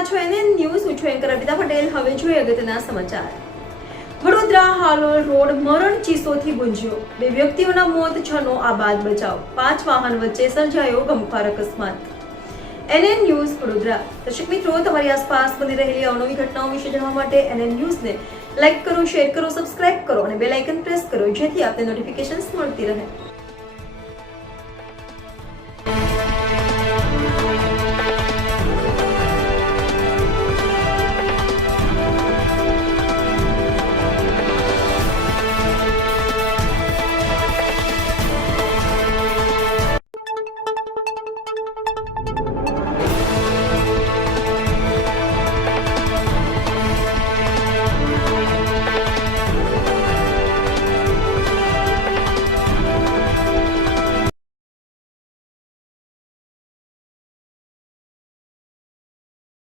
રહ્યા છો NN news. હું છું એન્કર અર્પિતા પટેલ. હવે જોઈએ અગત્યના સમાચાર. વડોદરા હાલોલ રોડ મરણ ચીસોથી ગુંજ્યો. 2 વ્યક્તિઓના મોત, 6નો આબાદ બચાવ. 5 વાહન વચ્ચે સર્જાયો ગમખ્વાર અકસ્માત. NN news Vadodara. દર્શક મિત્રો, તમારી આસપાસ બની રહેલી અવનવી ઘટનાઓ વિશે જાણવા માટે NN ન્યૂઝને લાઈક કરો, શેર કરો, સબસ્ક્રાઇબ કરો અને બેલ આઇકન પ્રેસ કરો, જેથી આપને નોટિફિકેશન્સ મળતી રહે.